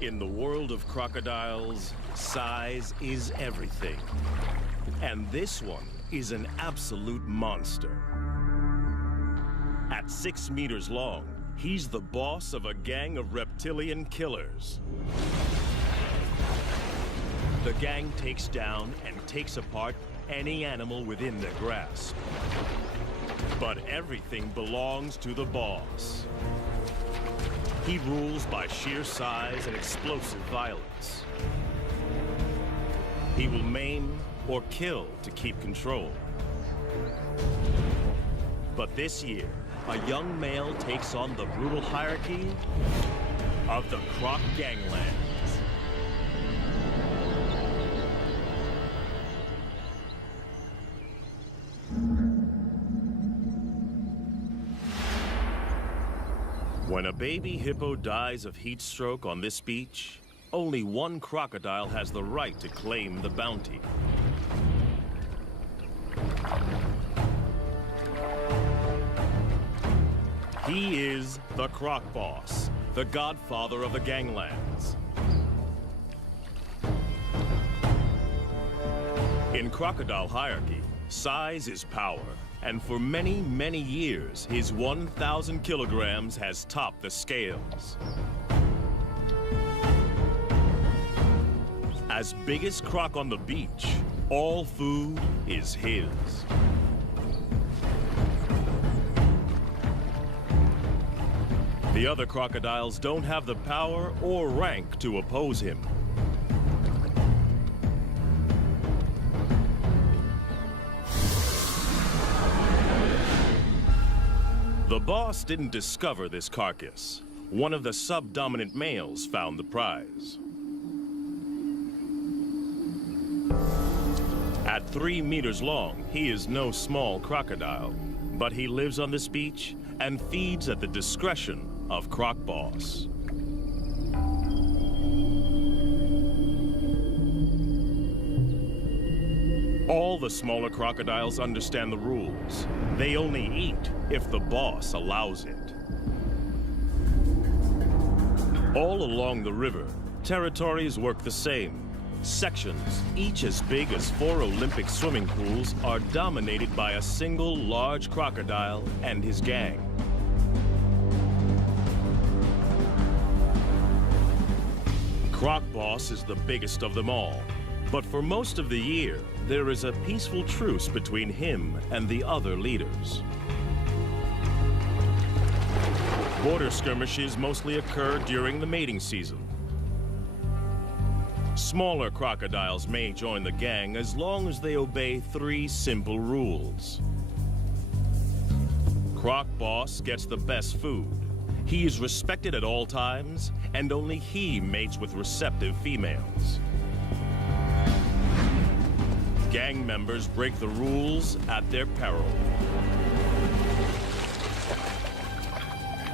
In the world of crocodiles, size is everything. And this one is an absolute monster. At 6 meters long, he's the boss of a gang of reptilian killers. The gang takes down and takes apart any animal within their grasp. But everything belongs to the boss. He rules by sheer size and explosive violence. He will maim or kill to keep control. But this year, a young male takes on the brutal hierarchy of the Croc Ganglands. When a baby hippo dies of heat stroke on this beach, only one crocodile has the right to claim the bounty. He is the Croc Boss, the godfather of the ganglands. In crocodile hierarchy, size is power. And for many, many years, his 1,000 kilograms has topped the scales. As biggest croc on the beach, all food is his. The other crocodiles don't have the power or rank to oppose him. The boss didn't discover this carcass. One of the subdominant males found the prize. At 3 meters long, he is no small crocodile, but he lives on this beach and feeds at the discretion of Croc Boss. All the smaller crocodiles understand the rules. They only eat if the boss allows it. All along the river, territories work the same. Sections, each as big as 4 Olympic swimming pools, are dominated by a single large crocodile and his gang. Croc Boss is the biggest of them all. But for most of the year, there is a peaceful truce between him and the other leaders. Border skirmishes mostly occur during the mating season. Smaller crocodiles may join the gang as long as they obey 3 simple rules. Croc Boss gets the best food. He is respected at all times, and only he mates with receptive females. Gang members break the rules at their peril.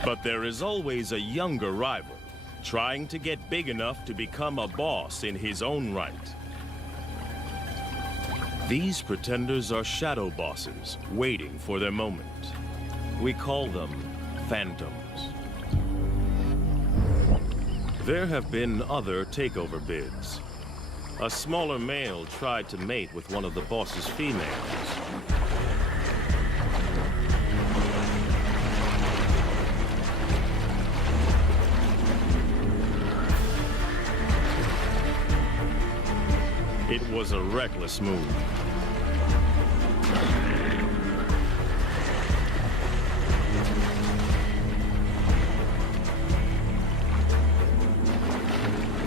But there is always a younger rival, trying to get big enough to become a boss in his own right. These pretenders are shadow bosses, waiting for their moment. We call them phantoms. There have been other takeover bids. A smaller male tried to mate with one of the boss's females. It was a reckless move.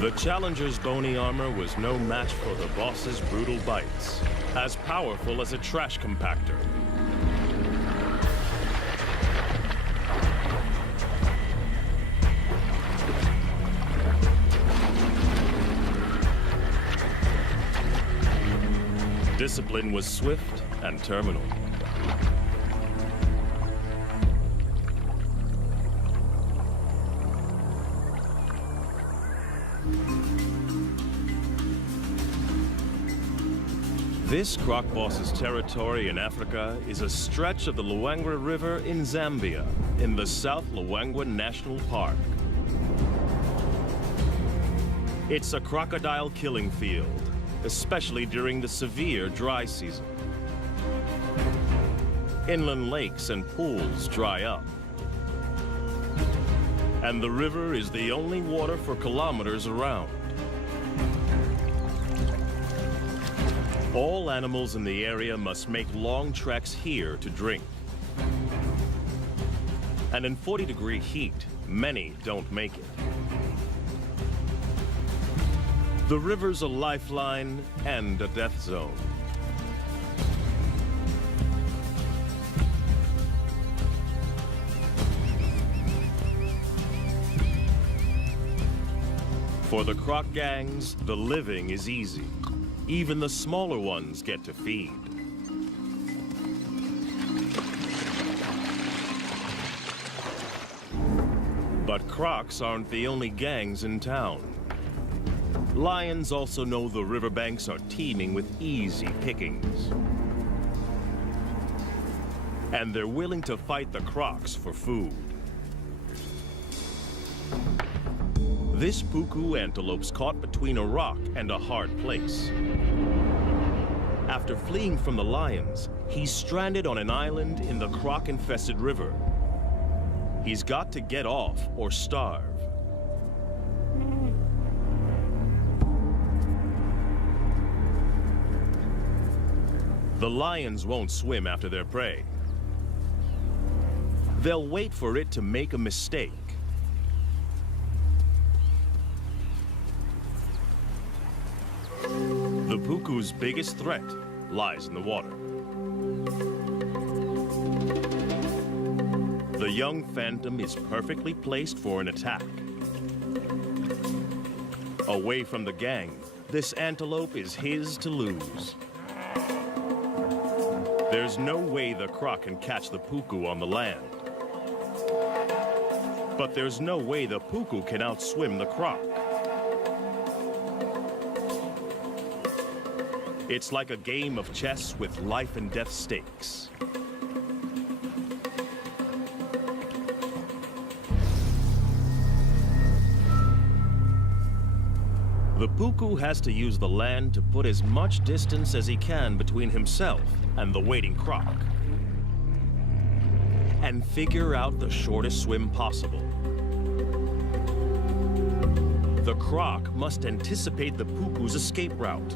The challenger's bony armor was no match for the boss's brutal bites, as powerful as a trash compactor. Discipline was swift and terminal. This Croc Boss's territory in Africa is a stretch of the Luangwa River in Zambia, in the South Luangwa National Park. It's a crocodile killing field, especially during the severe dry season. Inland lakes and pools dry up. And the river is the only water for kilometers around. All animals in the area must make long treks here to drink. And in 40-degree heat, many don't make it. The river's a lifeline and a death zone. For the croc gangs, the living is easy. Even the smaller ones get to feed. But crocs aren't the only gangs in town. Lions also know the riverbanks are teeming with easy pickings. And they're willing to fight the crocs for food. This puku antelope's caught between a rock and a hard place. After fleeing from the lions, he's stranded on an island in the croc-infested river. He's got to get off or starve. The lions won't swim after their prey. They'll wait for it to make a mistake. The puku's biggest threat lies in the water. The young phantom is perfectly placed for an attack. Away from the gang, this antelope is his to lose. There's no way the croc can catch the puku on the land. But there's no way the puku can outswim the croc. It's like a game of chess with life and death stakes. The puku has to use the land to put as much distance as he can between himself and the waiting croc, and figure out the shortest swim possible. The croc must anticipate the puku's escape route.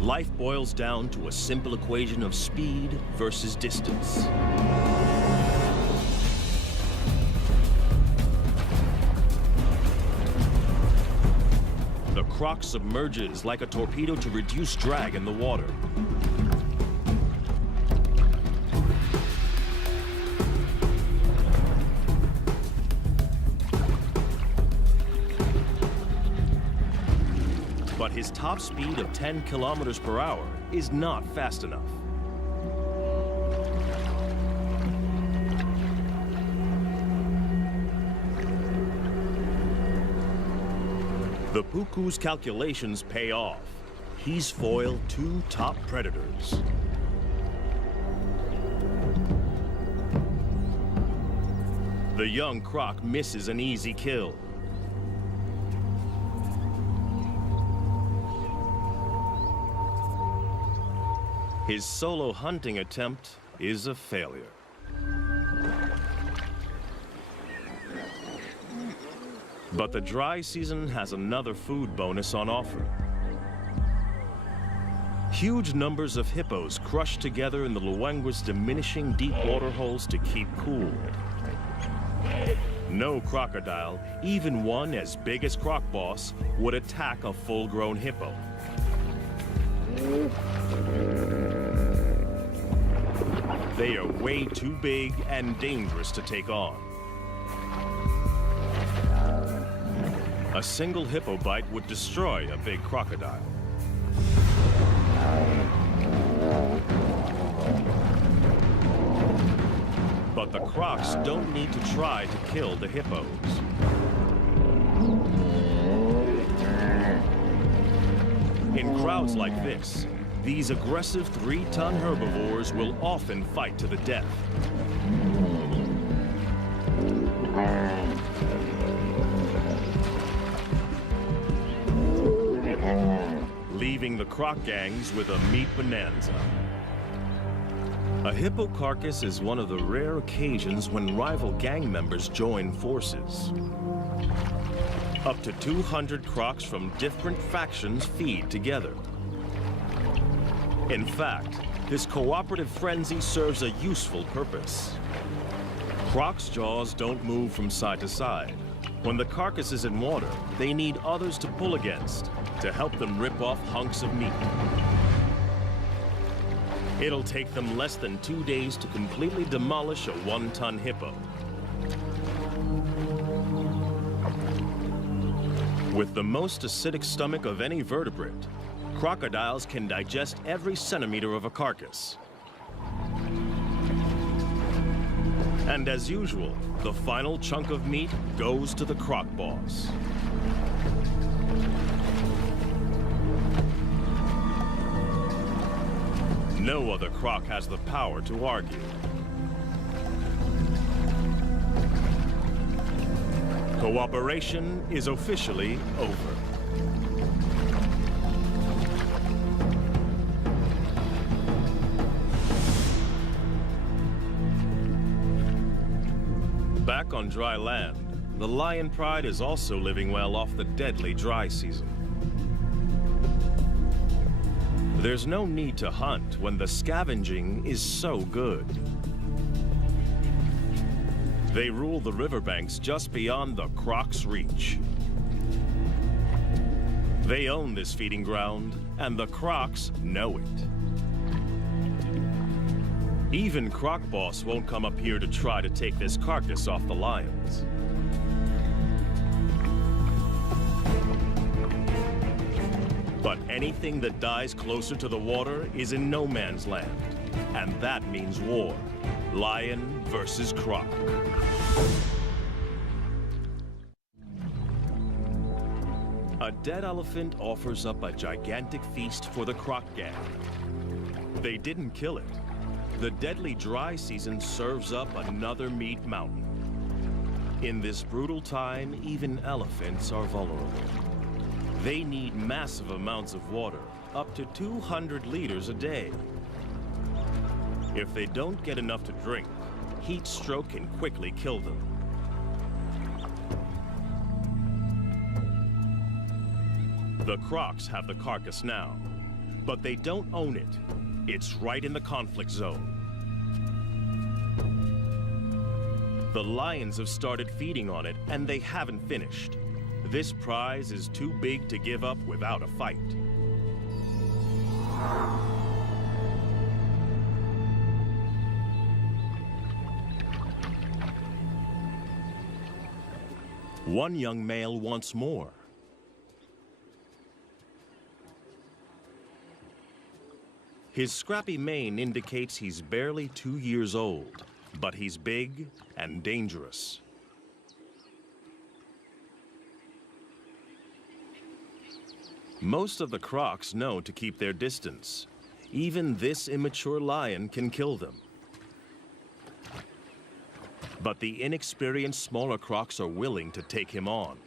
Life boils down to a simple equation of speed versus distance. The croc submerges like a torpedo to reduce drag in the water. But his top speed of 10 kilometers per hour is not fast enough. The puku's calculations pay off. He's foiled two top predators. The young croc misses an easy kill. His solo hunting attempt is a failure. But the dry season has another food bonus on offer. Huge numbers of hippos crush together in the Luangwa's diminishing deep water holes to keep cool. No crocodile, even one as big as Croc Boss, would attack a full-grown hippo. They are way too big and dangerous to take on. A single hippo bite would destroy a big crocodile. But the crocs don't need to try to kill the hippos. In crowds like this, these aggressive 3-ton herbivores will often fight to the death. Leaving the croc gangs with a meat bonanza. A hippo carcass is one of the rare occasions when rival gang members join forces. Up to 200 crocs from different factions feed together. In fact, this cooperative frenzy serves a useful purpose. Crocs' jaws don't move from side to side. When the carcass is in water, they need others to pull against to help them rip off hunks of meat. It'll take them less than 2 days to completely demolish a 1-ton hippo. With the most acidic stomach of any vertebrate, crocodiles can digest every centimeter of a carcass. And as usual, the final chunk of meat goes to the croc boss. No other croc has the power to argue. Cooperation is officially over. Back on dry land, the lion pride is also living well off the deadly dry season. There's no need to hunt when the scavenging is so good. They rule the riverbanks just beyond the croc's reach. They own this feeding ground, and the crocs know it. Even Croc Boss won't come up here to try to take this carcass off the lions. But anything that dies closer to the water is in no man's land. And that means war. Lion versus croc. A dead elephant offers up a gigantic feast for the croc gang. They didn't kill it. The deadly dry season serves up another meat mountain. In this brutal time, even elephants are vulnerable. They need massive amounts of water, up to 200 liters a day. If they don't get enough to drink, heat stroke can quickly kill them. The crocs have the carcass now, but they don't own it. It's right in the conflict zone. The lions have started feeding on it, and they haven't finished. This prize is too big to give up without a fight. One young male wants more. His scrappy mane indicates he's barely 2 years old, but he's big and dangerous. Most of the crocs know to keep their distance. Even this immature lion can kill them. But the inexperienced smaller crocs are willing to take him on.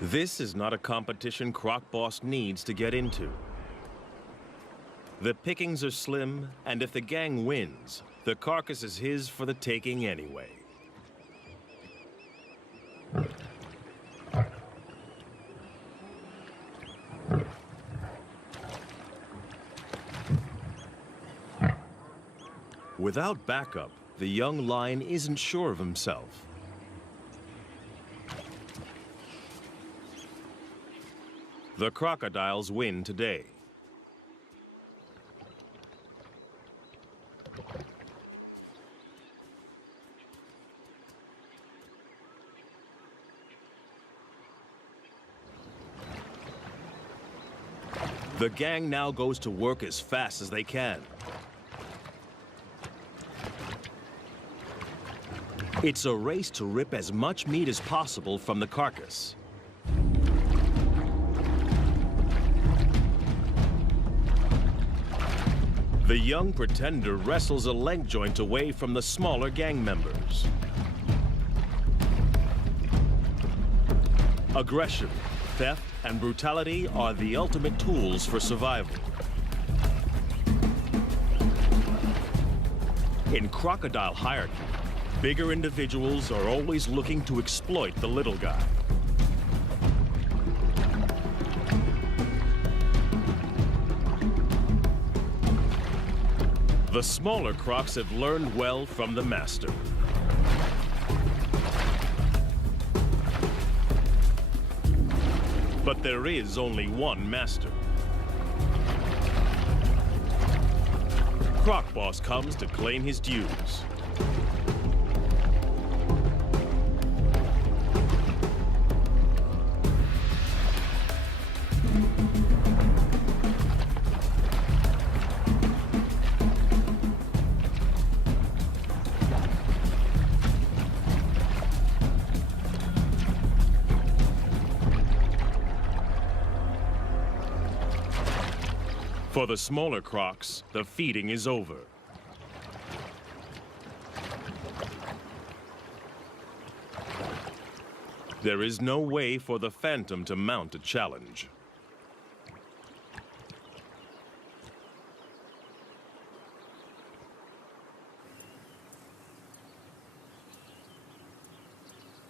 This is not a competition Croc Boss needs to get into. The pickings are slim, and if the gang wins, the carcass is his for the taking anyway. Without backup, the young lion isn't sure of himself. The crocodiles win today. The gang now goes to work as fast as they can. It's a race to rip as much meat as possible from the carcass. The young pretender wrestles a leg joint away from the smaller gang members. Aggression, theft, and brutality are the ultimate tools for survival. In crocodile hierarchy, bigger individuals are always looking to exploit the little guy. The smaller crocs have learned well from the master. But there is only one master. Croc Boss comes to claim his dues. For the smaller crocs, the feeding is over. There is no way for the Phantom to mount a challenge.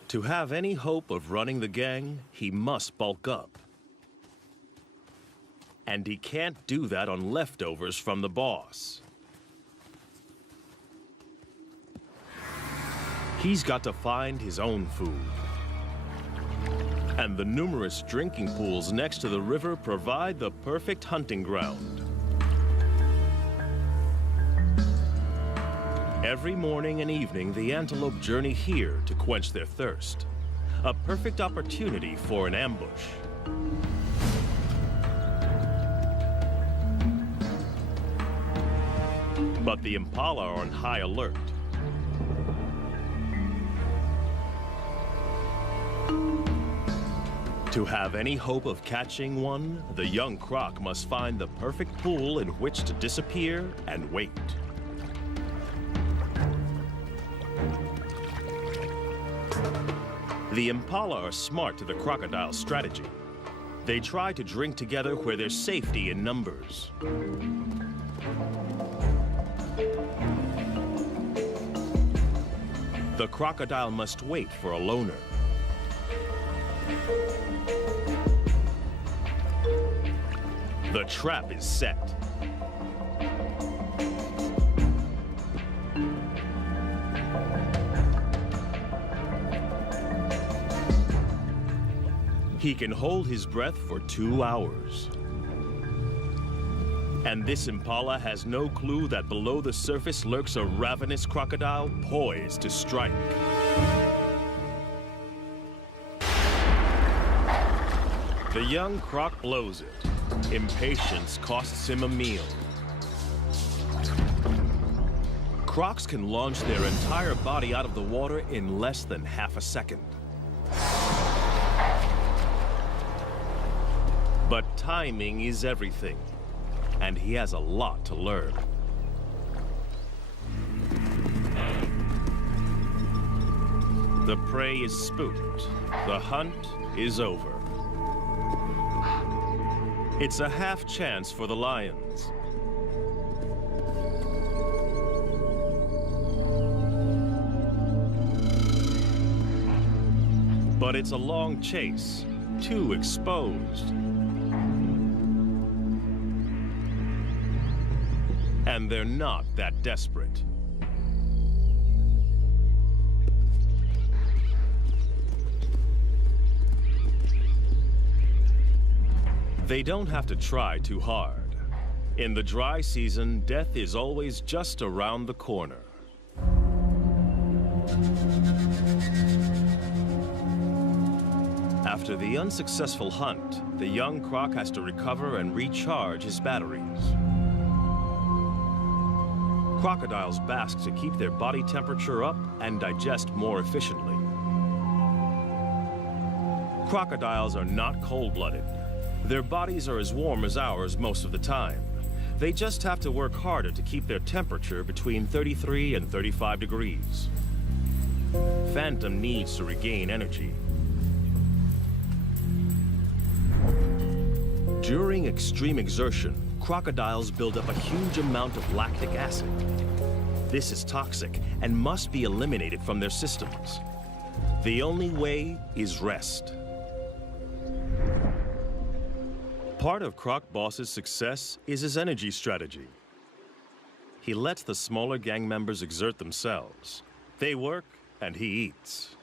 To have any hope of running the gang, he must bulk up. And he can't do that on leftovers from the boss. He's got to find his own food. And the numerous drinking pools next to the river provide the perfect hunting ground. Every morning and evening, the antelope journey here to quench their thirst. A perfect opportunity for an ambush. But the impala are on high alert. To have any hope of catching one, the young croc must find the perfect pool in which to disappear and wait. The impala are smart to the crocodile's strategy. They try to drink together where there's safety in numbers. The crocodile must wait for a loner. The trap is set. He can hold his breath for 2 hours. And this impala has no clue that below the surface lurks a ravenous crocodile poised to strike. The young croc blows it. Impatience costs him a meal. Crocs can launch their entire body out of the water in less than half a second. But timing is everything. And he has a lot to learn. The prey is spooked. The hunt is over. It's a half chance for the lions. But it's a long chase, too exposed. And they're not that desperate. They don't have to try too hard. In the dry season, death is always just around the corner. After the unsuccessful hunt, the young croc has to recover and recharge his batteries. Crocodiles bask to keep their body temperature up and digest more efficiently. Crocodiles are not cold-blooded. Their bodies are as warm as ours most of the time. They just have to work harder to keep their temperature between 33 and 35 degrees. Phantom needs to regain energy. During extreme exertion, crocodiles build up a huge amount of lactic acid. This is toxic and must be eliminated from their systems. The only way is rest. Part of Croc Boss's success is his energy strategy. He lets the smaller gang members exert themselves. They work and he eats.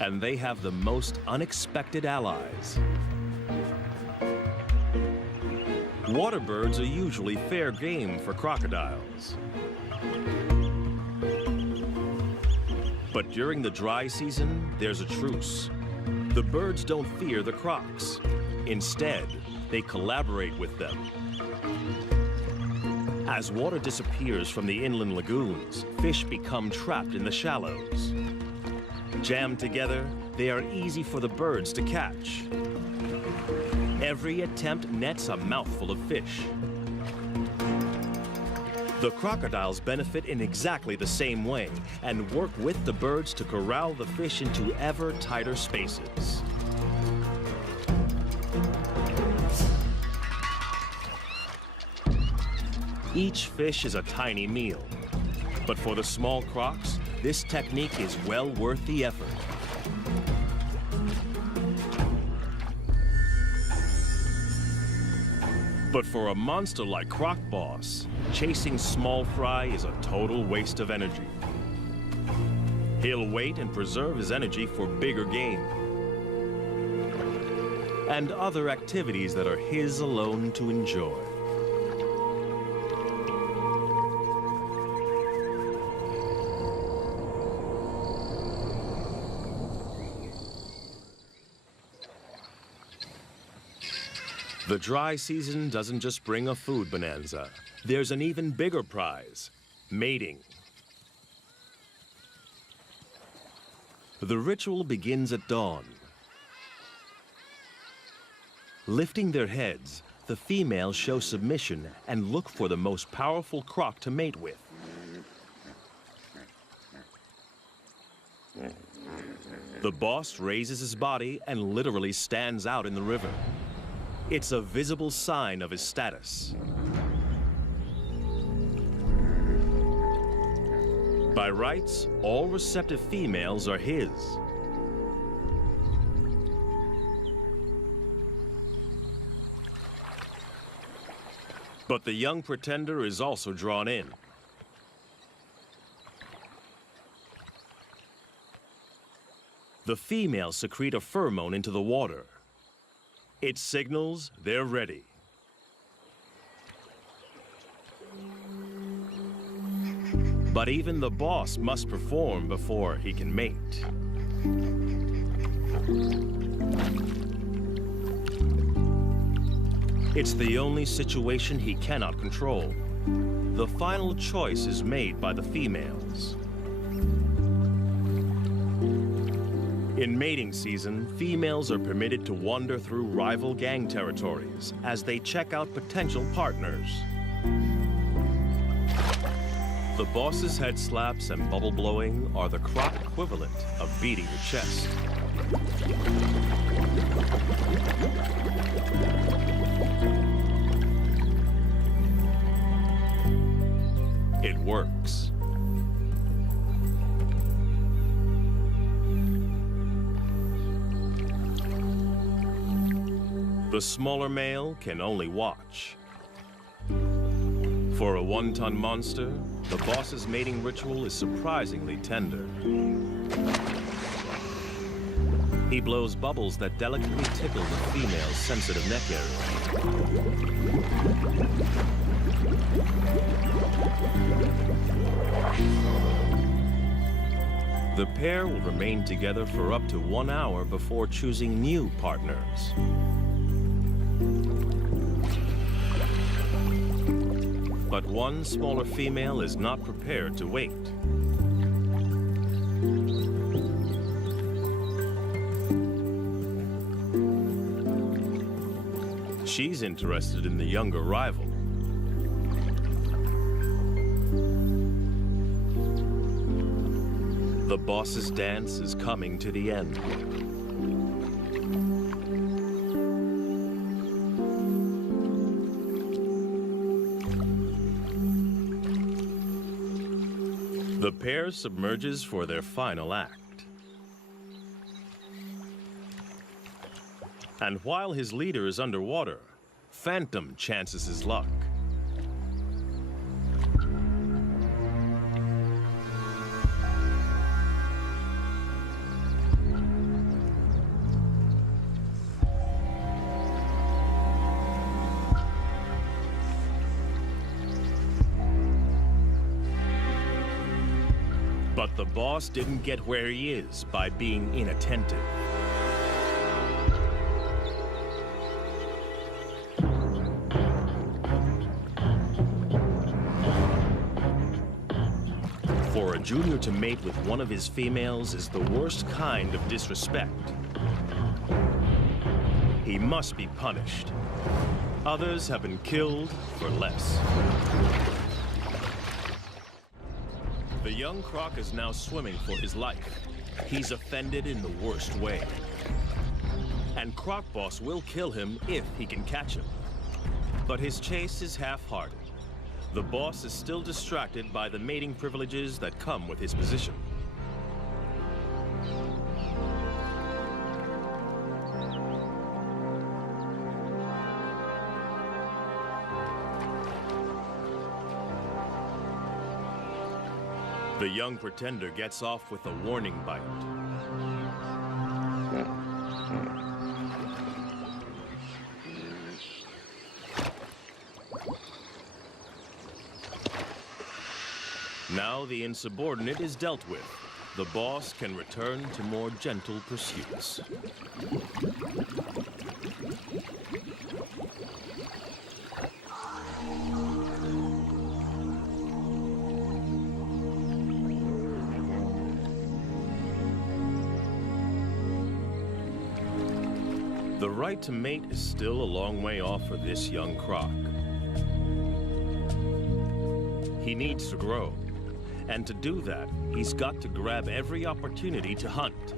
And they have the most unexpected allies. Water birds are usually fair game for crocodiles. But during the dry season, there's a truce. The birds don't fear the crocs. Instead, they collaborate with them. As water disappears from the inland lagoons, fish become trapped in the shallows. Jammed together, they are easy for the birds to catch. Every attempt nets a mouthful of fish. The crocodiles benefit in exactly the same way and work with the birds to corral the fish into ever tighter spaces. Each fish is a tiny meal, but for the small crocs, this technique is well worth the effort. But for a monster like Croc Boss, chasing small fry is a total waste of energy. He'll wait and preserve his energy for bigger game and other activities that are his alone to enjoy. The dry season doesn't just bring a food bonanza. There's an even bigger prize, mating. The ritual begins at dawn. Lifting their heads, the females show submission and look for the most powerful croc to mate with. The boss raises his body and literally stands out in the river. It's a visible sign of his status. By rights, all receptive females are his. But the young pretender is also drawn in. The females secrete a pheromone into the water. It signals they're ready. But even the boss must perform before he can mate. It's the only situation he cannot control. The final choice is made by the females. In mating season, females are permitted to wander through rival gang territories as they check out potential partners. The boss's head slaps and bubble blowing are the croc equivalent of beating your chest. It works. The smaller male can only watch. For a one-ton monster, the boss's mating ritual is surprisingly tender. He blows bubbles that delicately tickle the female's sensitive neck area. The pair will remain together for up to 1 hour before choosing new partners. But one smaller female is not prepared to wait. She's interested in the younger rival. The boss's dance is coming to the end. The pair submerges for their final act. And while his leader is underwater, Phantom chances his luck. But the boss didn't get where he is by being inattentive. For a junior to mate with one of his females is the worst kind of disrespect. He must be punished. Others have been killed for less. The young croc is now swimming for his life. He's offended in the worst way. And Croc Boss will kill him if he can catch him. But his chase is half-hearted. The boss is still distracted by the mating privileges that come with his position. The young pretender gets off with a warning bite. Now the insubordinate is dealt with. The boss can return to more gentle pursuits. The right to mate is still a long way off for this young croc. He needs to grow. And to do that, he's got to grab every opportunity to hunt.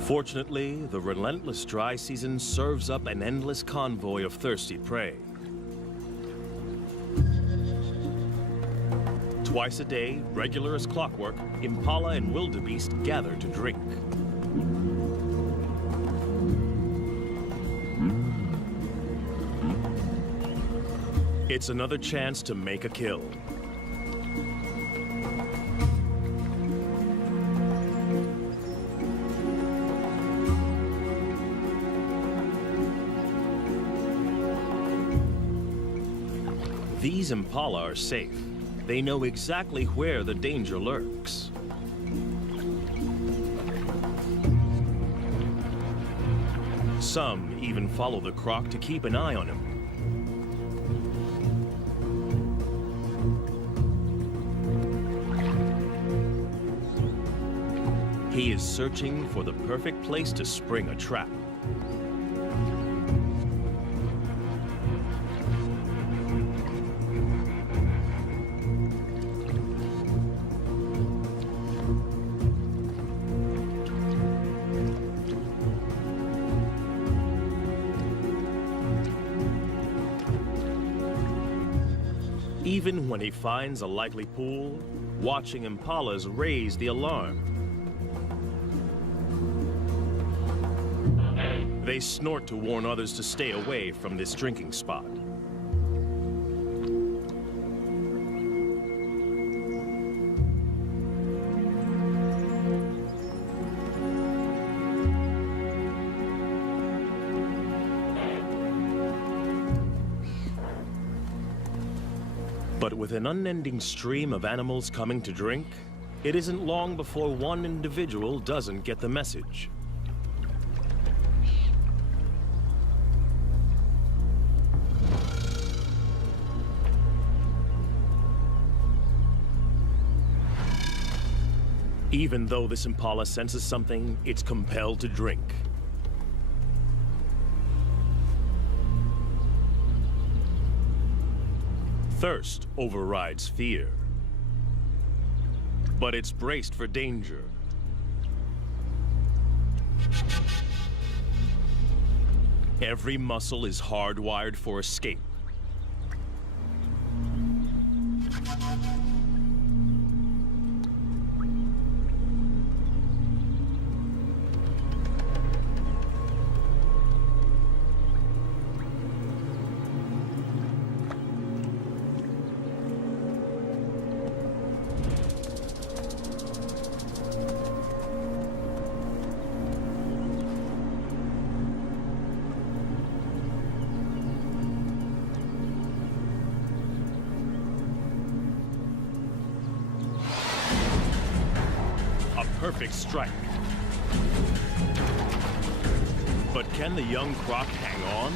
Fortunately, the relentless dry season serves up an endless convoy of thirsty prey. Twice a day, regular as clockwork, impala and wildebeest gather to drink. It's another chance to make a kill. These impala are safe. They know exactly where the danger lurks. Some even follow the croc to keep an eye on him. He is searching for the perfect place to spring a trap. Even when he finds a likely pool, watching impalas raise the alarm. They snort to warn others to stay away from this drinking spot. But with an unending stream of animals coming to drink, it isn't long before one individual doesn't get the message. Even though this impala senses something, it's compelled to drink. Thirst overrides fear. But it's braced for danger. Every muscle is hardwired for escape. Perfect strike. But can the young croc hang on?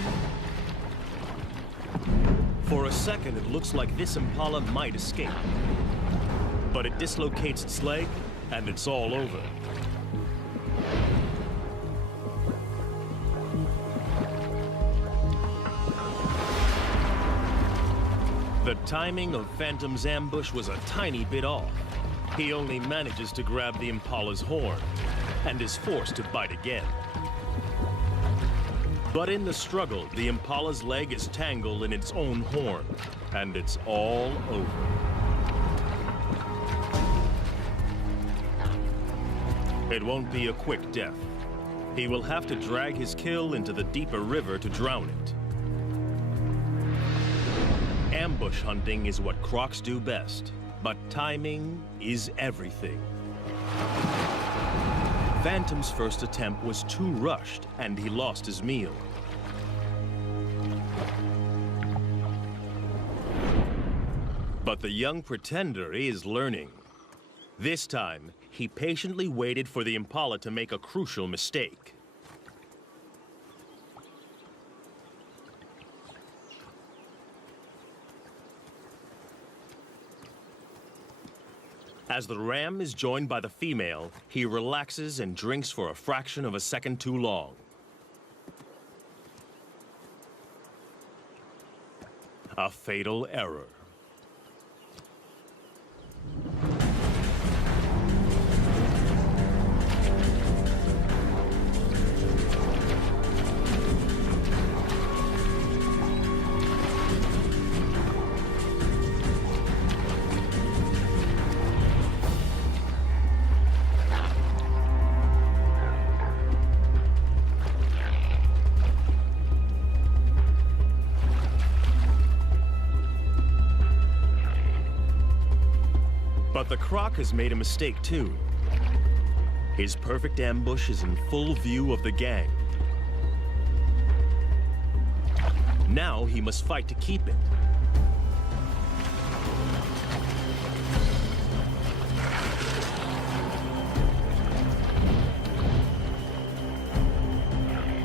For a second, it looks like this impala might escape. But it dislocates its leg, and it's all over. The timing of Phantom's ambush was a tiny bit off. He only manages to grab the impala's horn, and is forced to bite again. But in the struggle, the impala's leg is tangled in its own horn, and it's all over. It won't be a quick death. He will have to drag his kill into the deeper river to drown it. Ambush hunting is what crocs do best. But timing is everything. Phantom's first attempt was too rushed, and he lost his meal. But the young pretender is learning. This time, he patiently waited for the impala to make a crucial mistake. As the ram is joined by the female, he relaxes and drinks for a fraction of a second too long. A fatal error. But the croc has made a mistake too. His perfect ambush is in full view of the gang. Now he must fight to keep it.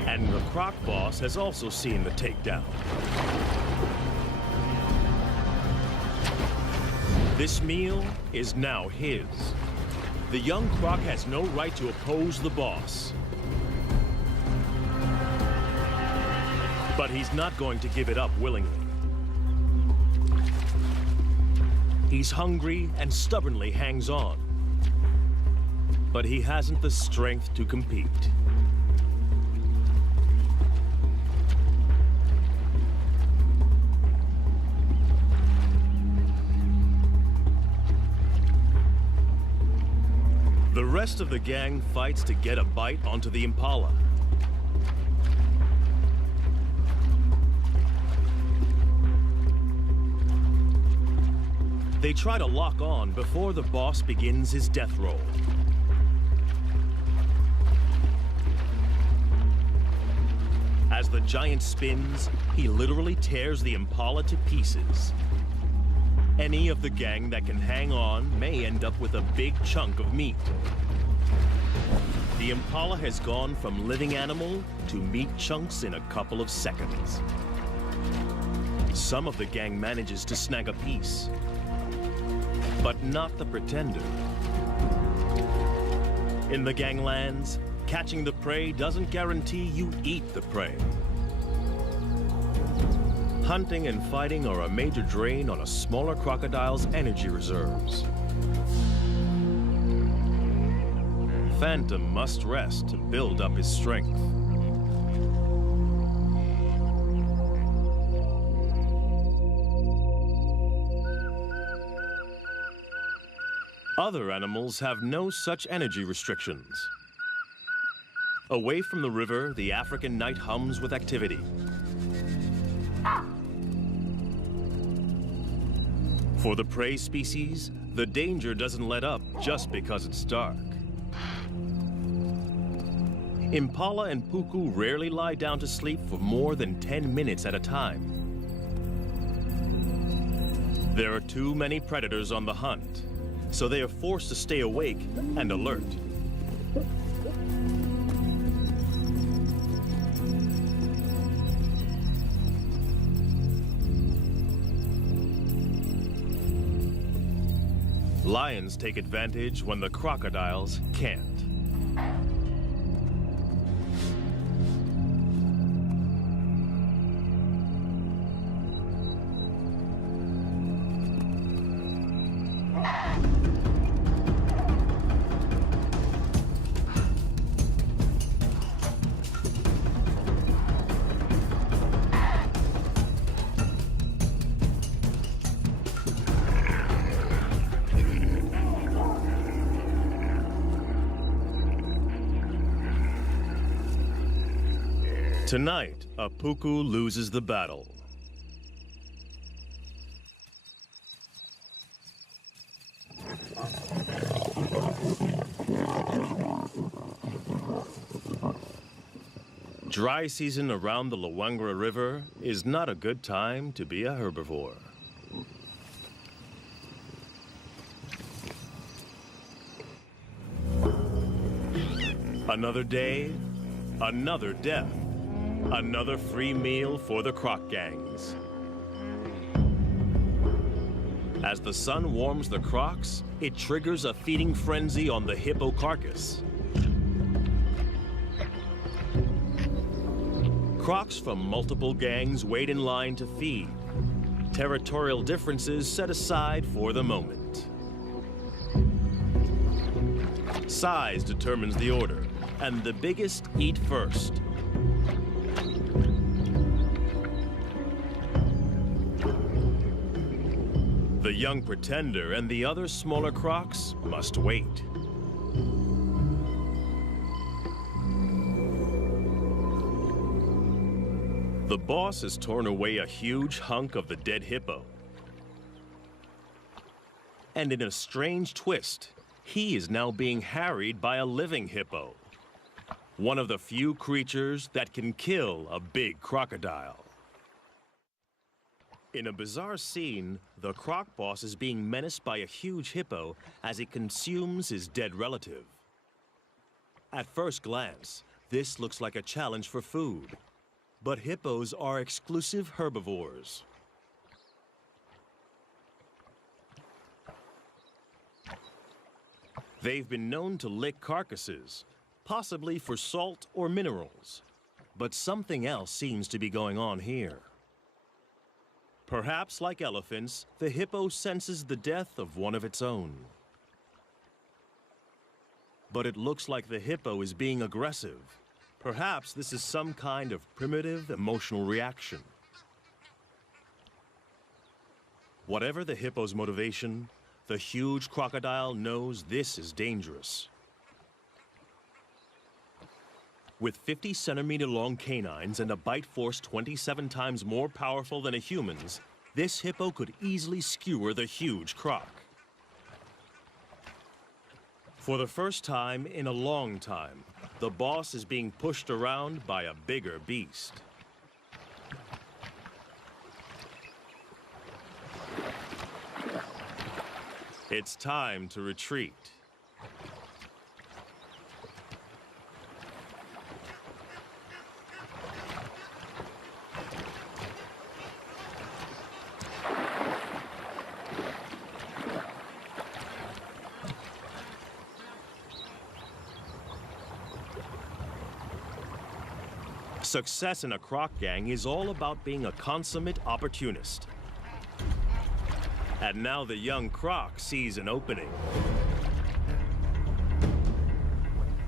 And the croc boss has also seen the takedown. This meal is now his. The young croc has no right to oppose the boss. But he's not going to give it up willingly. He's hungry and stubbornly hangs on. But he hasn't the strength to compete. The rest of the gang fights to get a bite onto the impala. They try to lock on before the boss begins his death roll. As the giant spins, he literally tears the impala to pieces. Any of the gang that can hang on may end up with a big chunk of meat. The impala has gone from living animal to meat chunks in a couple of seconds. Some of the gang manages to snag a piece, but not the pretender. In the ganglands, catching the prey doesn't guarantee you eat the prey. Hunting and fighting are a major drain on a smaller crocodile's energy reserves. Phantom must rest to build up his strength. Other animals have no such energy restrictions. Away from the river, the African night hums with activity. For the prey species, the danger doesn't let up just because it's dark. Impala and puku rarely lie down to sleep for more than 10 minutes at a time. There are too many predators on the hunt, so they are forced to stay awake and alert. Lions take advantage when the crocodiles can't. Tonight, a puku loses the battle. Dry season around the Luangwa River is not a good time to be a herbivore. Another day, another death. Another free meal for the croc gangs. As the sun warms the crocs, it triggers a feeding frenzy on the hippo carcass. Crocs from multiple gangs wait in line to feed. Territorial differences set aside for the moment. Size determines the order, and the biggest eat first. The young pretender and the other smaller crocs must wait. The boss has torn away a huge hunk of the dead hippo. And in a strange twist, he is now being harried by a living hippo. One of the few creatures that can kill a big crocodile. In a bizarre scene, the croc boss is being menaced by a huge hippo as it consumes his dead relative. At first glance, this looks like a challenge for food. But hippos are exclusive herbivores. They've been known to lick carcasses, possibly for salt or minerals. But something else seems to be going on here. Perhaps, like elephants, the hippo senses the death of one of its own. But it looks like the hippo is being aggressive. Perhaps this is some kind of primitive emotional reaction. Whatever the hippo's motivation, the huge crocodile knows this is dangerous. With 50-centimeter-long canines and a bite force 27 times more powerful than a human's, this hippo could easily skewer the huge croc. For the first time in a long time, the boss is being pushed around by a bigger beast. It's time to retreat. Success in a croc gang is all about being a consummate opportunist. And now the young croc sees an opening.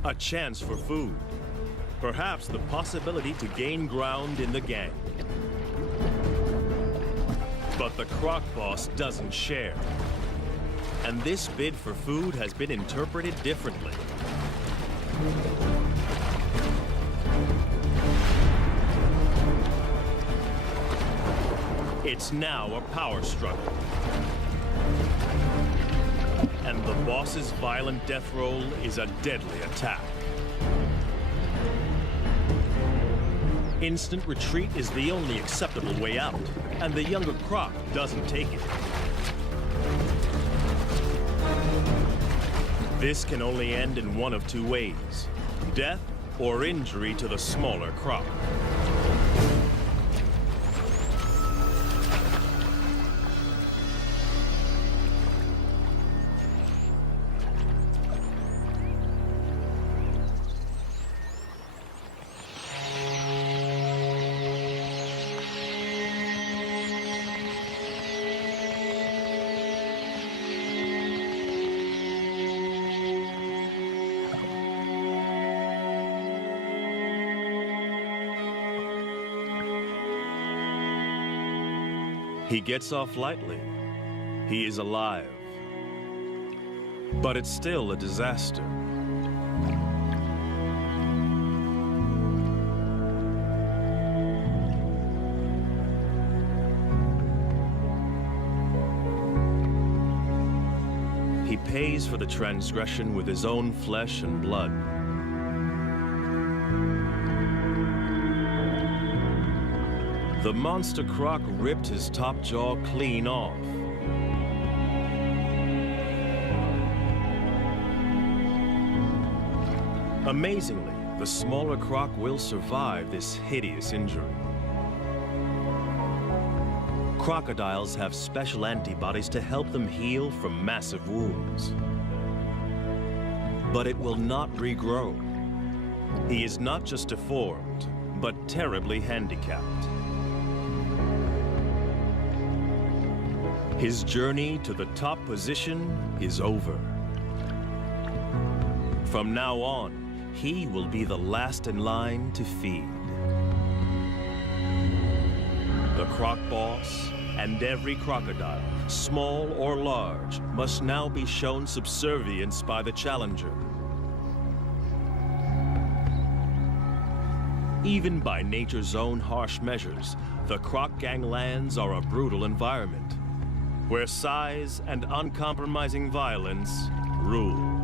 A chance for food. Perhaps the possibility to gain ground in the gang. But the croc boss doesn't share. And this bid for food has been interpreted differently. It's now a power struggle. And the boss's violent death roll is a deadly attack. Instant retreat is the only acceptable way out, and the younger croc doesn't take it. This can only end in one of two ways: death or injury to the smaller croc. He gets off lightly. He is alive. But it's still a disaster. He pays for the transgression with his own flesh and blood. The monster croc ripped his top jaw clean off. Amazingly, the smaller croc will survive this hideous injury. Crocodiles have special antibodies to help them heal from massive wounds. But it will not regrow. He is not just deformed, but terribly handicapped. His journey to the top position is over. From now on, he will be the last in line to feed. The croc boss and every crocodile, small or large, must now be shown subservience by the challenger. Even by nature's own harsh measures, the croc ganglands are a brutal environment, where size and uncompromising violence rule.